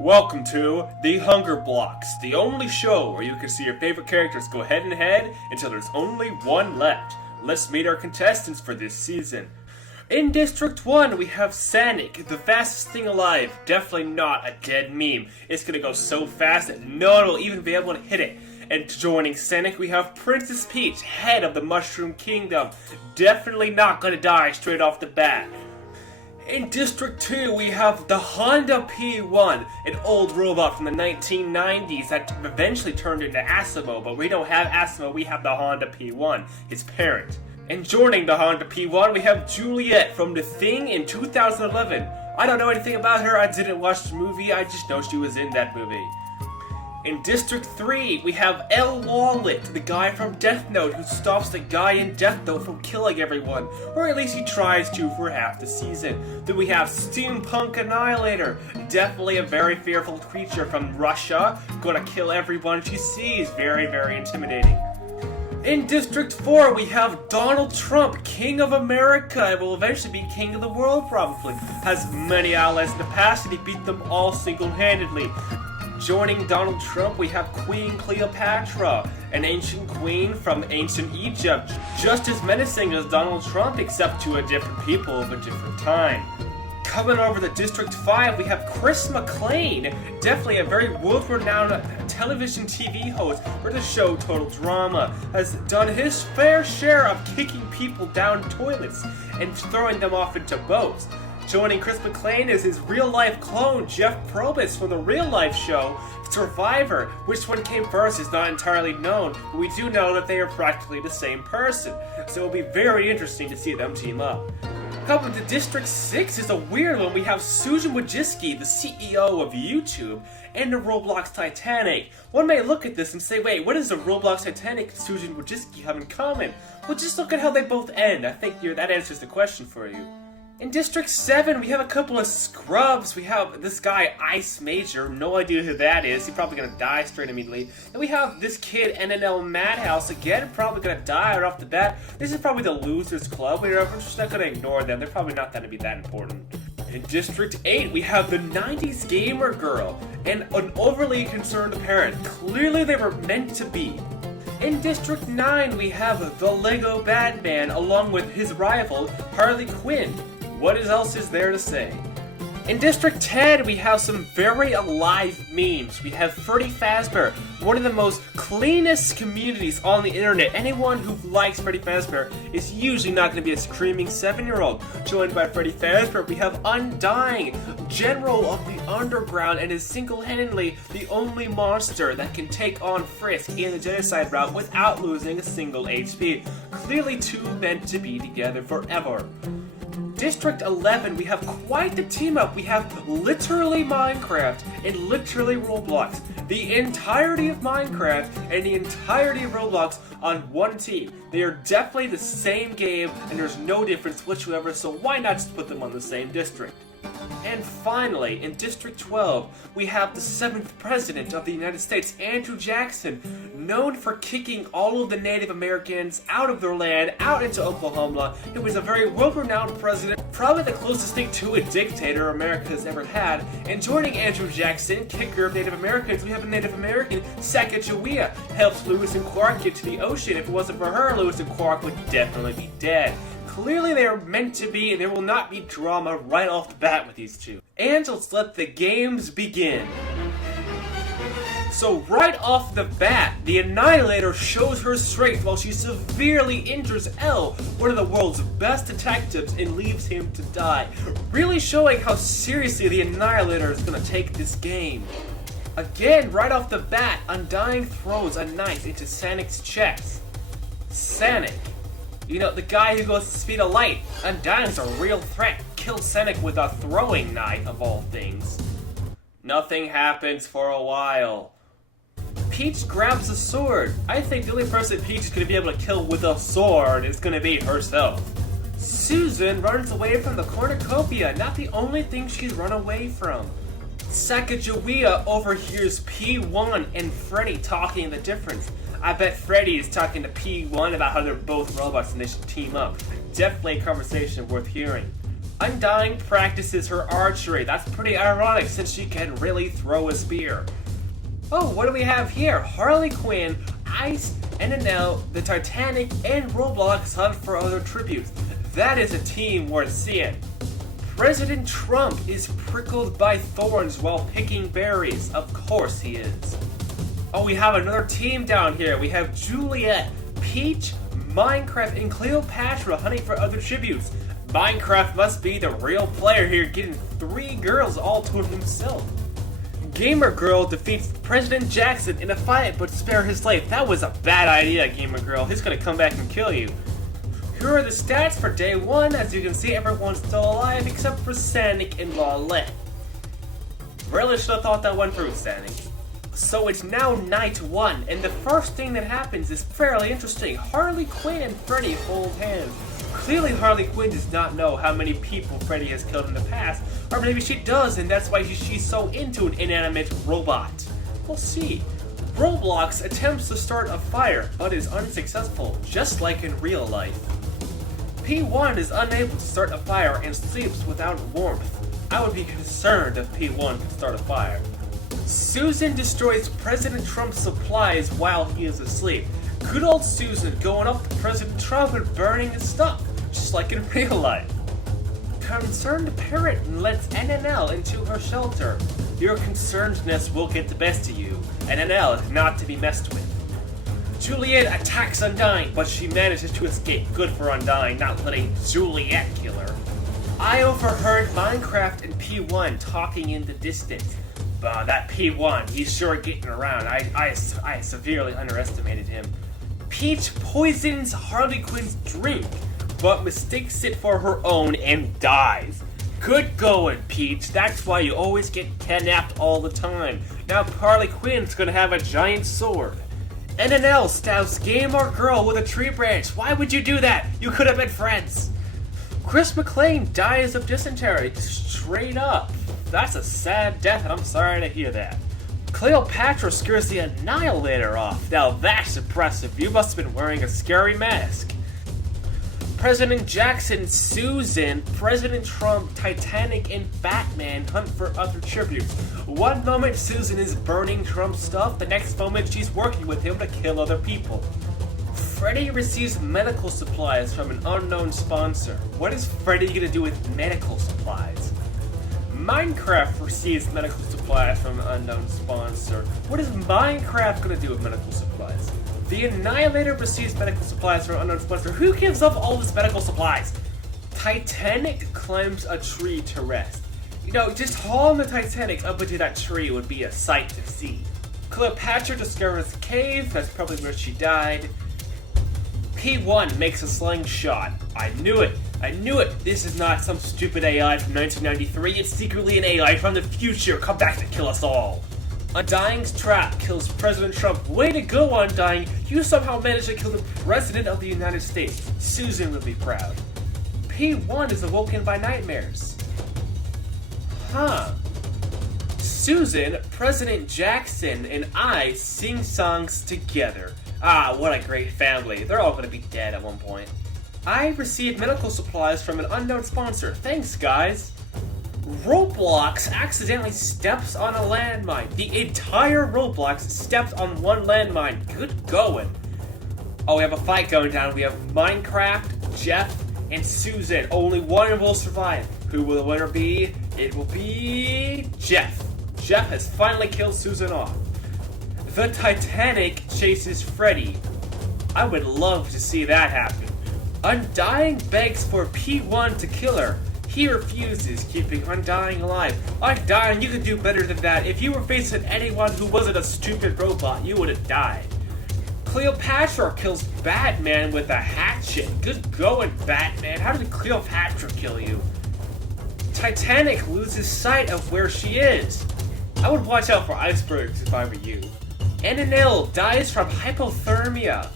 Welcome to the Hungerblox, the only show where you can see your favorite characters go head and head until there's only one left. Let's meet our contestants for this season. In District 1, we have Sonic, the fastest thing alive. Definitely not a dead meme. It's gonna go so fast that no one will even be able to hit it. And joining Sonic, we have Princess Peach, head of the Mushroom Kingdom. Definitely not gonna die straight off the bat. In District 2, we have the Honda P1, an old robot from the 1990s that eventually turned into Asimo, but we don't have Asimo, we have the Honda P1, his parent. And joining the Honda P1, we have Juliet from The Thing in 2011. I don't know anything about her, I didn't watch the movie, I just know she was in that movie. In District 3, we have El Wallet, the guy from Death Note who stops the guy in Death Note from killing everyone, or at least he tries to for half the season. Then we have Steampunk Annihilator, definitely a very fearful creature from Russia, gonna kill everyone she sees, very, very intimidating. In District 4, we have Donald Trump, King of America, and will eventually be King of the World probably. Has many allies in the past and he beat them all single-handedly. Joining Donald Trump, we have Queen Cleopatra, an ancient queen from ancient Egypt, just as menacing as Donald Trump, except to a different people of a different time. Coming over to District 5, we have Chris Mcclain, definitely a very world-renowned television TV host for the show Total Drama, has done his fair share of kicking people down toilets and throwing them off into boats. Joining Chris Mcclain is his real-life clone, Jeff Probst, from the real-life show Survivor. Which one came first is not entirely known, but we do know that they are practically the same person, so it'll be very interesting to see them team up. Coming to District 6 is a weird one. We have Susan Wojcicki, the CEO of YouTube, and the Roblox Titanic. One may look at this and say, wait, what does the Roblox Titanic and Susan Wojcicki have in common? Well, just look at how they both end. I think that answers the question for you. In District 7, we have a couple of scrubs. We have this guy, Eyiss Major, no idea who that is. He's probably gonna die straight immediately. And we have this kid, NNL Madhouse, again, probably gonna die right off the bat. This is probably the Losers Club. We're just not gonna ignore them. They're probably not gonna be that important. In District 8, we have the 90s gamer girl and an overly concerned parent. Clearly they were meant to be. In District 9, we have the Lego Batman along with his rival, Harley Quinn. What else is there to say? In District 10, we have some very alive memes. We have Freddy Fazbear, one of the most cleanest communities on the internet. Anyone who likes Freddy Fazbear is usually not going to be a screaming 7-year-old. Joined by Freddy Fazbear, we have Undying, General of the Underground, and is single-handedly the only monster that can take on Frisk in the genocide route without losing a single HP. Clearly two meant to be together forever. District 11, we have quite the team up. We have literally Minecraft and literally Roblox. The entirety of Minecraft and the entirety of Roblox on one team. They are definitely the same game and there's no difference whatsoever, so why not just put them on the same district? And finally, in District 12, we have the 7th President of the United States, Andrew Jackson, known for kicking all of the Native Americans out of their land, out into Oklahoma. He was a very world-renowned president, probably the closest thing to a dictator America has ever had. And joining Andrew Jackson, kicker of Native Americans, we have a Native American, Sacagawea, helped Lewis and Clark get to the ocean. If it wasn't for her, Lewis and Clark would definitely be dead. Clearly they are meant to be, and there will not be drama right off the bat with these two. And let's let the games begin. So right off the bat, the Annihilator shows her strength while she severely injures L, one of the world's best detectives, and leaves him to die. Really showing how seriously the Annihilator is going to take this game. Again, right off the bat, Undying throws a knife into Sonic's chest. Sonic. You know, the guy who goes the speed of light. Undying's a real threat. Killed Sonic with a throwing knife, of all things. Nothing happens for a while. Peach grabs a sword. I think the only person Peach is going to be able to kill with a sword is going to be herself. Susan runs away from the cornucopia, not the only thing she's run away from. Sacagawea overhears P1 and Freddy talking the difference. I bet Freddy is talking to P1 about how they're both robots and they should team up. Definitely a conversation worth hearing. Undying practices her archery. That's pretty ironic since she can really throw a spear. Oh, what do we have here? Harley Quinn, Eyiss, NNL, the Titanic, and Roblox hunt for other tributes. That is a team worth seeing. President Trump is prickled by thorns while picking berries. Of course he is. Oh, we have another team down here. We have Juliet, Peach, Minecraft, and Cleopatra hunting for other tributes. Minecraft must be the real player here, getting 3 girls all to himself. Gamer Girl defeats President Jackson in a fight but spare his life. That was a bad idea, Gamer Girl. He's gonna come back and kill you. Here are the stats for day 1. As you can see, everyone's still alive except for Sanic and Lawlette. Really should have thought that one through, Sanic. So it's now night 1, and the first thing that happens is fairly interesting. Harley Quinn and Freddy hold hands. Clearly Harley Quinn does not know how many people Freddy has killed in the past, or maybe she does and that's why she's so into an inanimate robot. We'll see. Roblox attempts to start a fire, but is unsuccessful, just like in real life. P1 is unable to start a fire and sleeps without warmth. I would be concerned if P1 could start a fire. Susan destroys President Trump's supplies while he is asleep. Good old Susan going up to President Trump and burning his stuff, just like in real life. Concerned parent lets NNL into her shelter. Your concernedness will get the best of you. NNL is not to be messed with. Juliet attacks Undying, but she manages to escape. Good for Undying, not letting Juliet kill her. I overheard Minecraft and P1 talking in the distance. That P1, he's sure getting around. I severely underestimated him. Peach poisons Harley Quinn's drink, but mistakes it for her own and dies. Good going, Peach. That's why you always get kidnapped all the time. Now Harley Quinn's gonna have a giant sword. NNL stabs Gamer Girl with a tree branch. Why would you do that? You could have been friends. Chris Mcclain dies of dysentery. Straight up. That's a sad death, and I'm sorry to hear that. Cleopatra scares the Annihilator off. Now that's impressive. You must have been wearing a scary mask. President Jackson, Susan, President Trump, Titanic, and Batman hunt for other tributes. One moment Susan is burning Trump's stuff, the next moment she's working with him to kill other people. Freddy receives medical supplies from an unknown sponsor. What is Freddy gonna do with medical supplies? Minecraft receives medical supplies from an unknown sponsor. What is Minecraft gonna do with medical supplies? The Annihilator receives medical supplies from an unknown sponsor. Who gives up all this medical supplies? Titanic climbs a tree to rest. You know, just hauling the Titanic up into that tree would be a sight to see. Cleopatra discovers a cave. That's probably where she died. P1 makes a slingshot. I knew it. I knew it! This is not some stupid AI from 1993, it's secretly an AI from the future, come back to kill us all! Undying's trap kills President Trump. Way to go, Undying! You somehow managed to kill the President of the United States. Susan would be proud. P1 is awoken by nightmares. Huh. Susan, President Jackson, and I sing songs together. Ah, what a great family. They're all gonna be dead at one point. I received medical supplies from an unknown sponsor. Thanks, guys. Roblox accidentally steps on a landmine. The entire Roblox stepped on one landmine. Good going. Oh, we have a fight going down. We have Minecraft, Jeff, and Susan. Only one will survive. Who will the winner be? It will be Jeff. Jeff has finally killed Susan off. The Titanic chases Freddy. I would love to see that happen. Undying begs for P1 to kill her. He refuses, keeping Undying alive. Undying, you could do better than that. If you were facing anyone who wasn't a stupid robot, you would have died. Cleopatra kills Batman with a hatchet. Good going, Batman. How did Cleopatra kill you? Titanic loses sight of where she is. I would watch out for icebergs if I were you. NNL dies from hypothermia.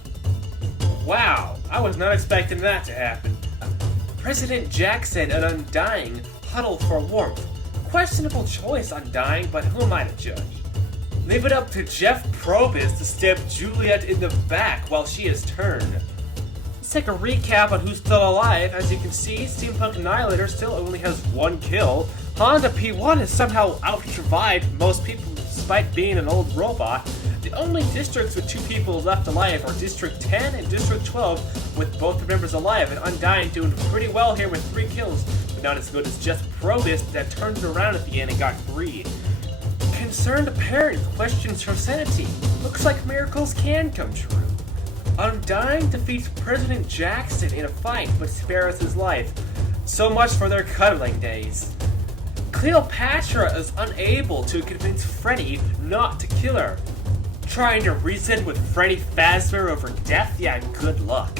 Wow, I was not expecting that to happen. President Jackson and Undying huddle for warmth. Questionable choice, Undying, but who am I to judge? Leave it up to Jeff Probus to stab Juliet in the back while she is turned. let's take a recap on who's still alive. As you can see, Steampunk Annihilator still only has 1 kill. Honda P1 has somehow out-survived most people despite being an old robot. The only districts with 2 people left alive are District 10 and District 12, with both the members alive, and Undying doing pretty well here with 3 kills, but not as good as just Probus that turned it around at the end and got 3. Concerned parent questions her sanity. Looks like miracles can come true. Undying defeats President Jackson in a fight, but spares his life. So much for their cuddling days. Cleopatra is unable to convince Freddy not to kill her. Trying to reason with Freddy Fazbear over death? Yeah, good luck.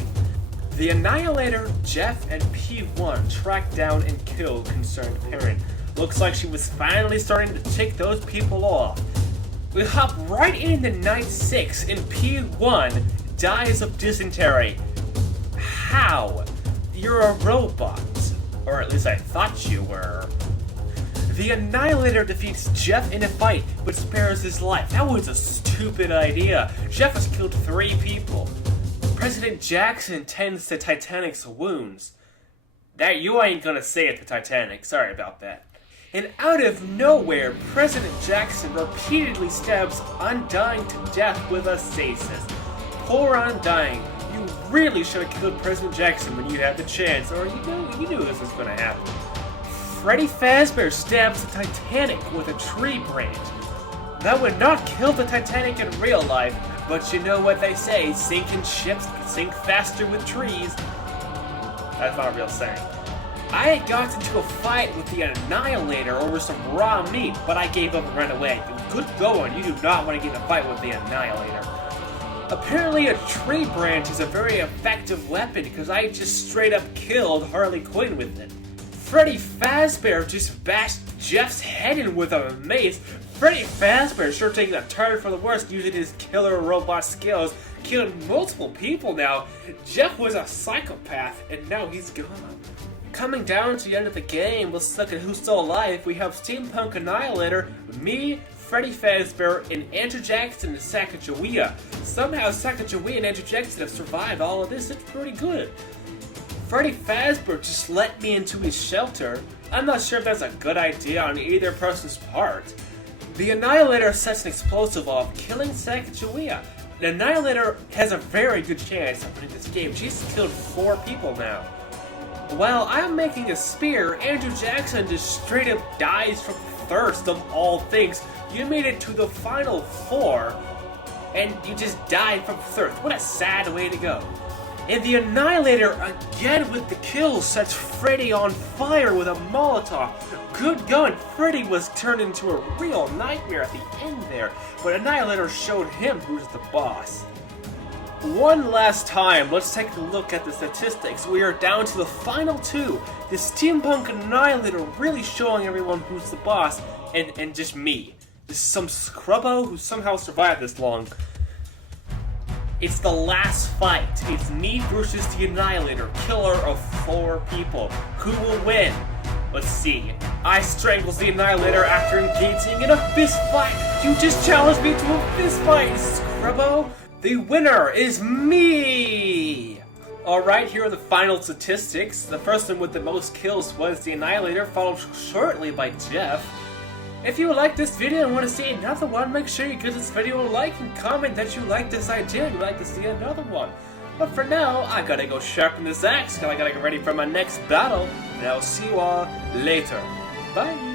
The Annihilator, Jeff, and P1 track down and kill Concerned Parent. Looks like she was finally starting to tick those people off. We hop right into Night 6 and P1 dies of dysentery. How? You're a robot. Or at least I thought you were. The Annihilator defeats Jeff in a fight, but spares his life. That was a stupid idea. Jeff has killed 3 people. President Jackson tends to Titanic's wounds. That you ain't gonna say it to Titanic, sorry about that. And out of nowhere, President Jackson repeatedly stabs Undying to death with a stasis. Poor Undying, you really should have killed President Jackson when you had the chance, or you knew this was gonna happen. Freddy Fazbear stabs the Titanic with a tree branch. That would not kill the Titanic in real life, but you know what they say, sinking ships sink faster with trees. That's not a real saying. I got into a fight with the Annihilator over some raw meat, but I gave up and ran away. Good going, you do not want to get in a fight with the Annihilator. Apparently a tree branch is a very effective weapon because I just straight up killed Harley Quinn with it. Freddy Fazbear just bashed Jeff's head in with a mace. Freddy Fazbear sure taking a turn for the worst using his killer robot skills, killing multiple people now. Jeff was a psychopath and now he's gone. Coming down to the end of the game, let's look at who's still alive. We have Steampunk Annihilator, me, Freddy Fazbear, and Andrew Jackson and Sacagawea. Somehow Sacagawea and Andrew Jackson have survived all of this. It's pretty good. Freddy Fazbear just let me into his shelter. I'm not sure if that's a good idea on either person's part. The Annihilator sets an explosive off, killing Sacagawea. The Annihilator has a very good chance of winning this game. She's killed 4 people now. While I'm making a spear, Andrew Jackson just straight up dies from thirst of all things. You made it to the final 4, and you just died from thirst. What a sad way to go. And the Annihilator, again with the kill, sets Freddy on fire with a Molotov. Good going, Freddy was turned into a real nightmare at the end there, but Annihilator showed him who's the boss. One last time, let's take a look at the statistics. We are down to the final 2. The Steampunk Annihilator really showing everyone who's the boss, and just me. Just some scrubbo who somehow survived this long. It's the last fight. It's me versus the Annihilator, killer of 4 people. Who will win? Let's see. I strangles the Annihilator after engaging in a fist fight. You just challenged me to a fist fight, Scrubbo. The winner is me! Alright, here are the final statistics. The first one with the most kills was the Annihilator, followed shortly by Jeff. If you like this video and want to see another one, make sure you give this video a like and comment that you like this idea and you'd like to see another one. But for now, I gotta go sharpen this axe because I gotta get ready for my next battle, and I'll see you all later. Bye!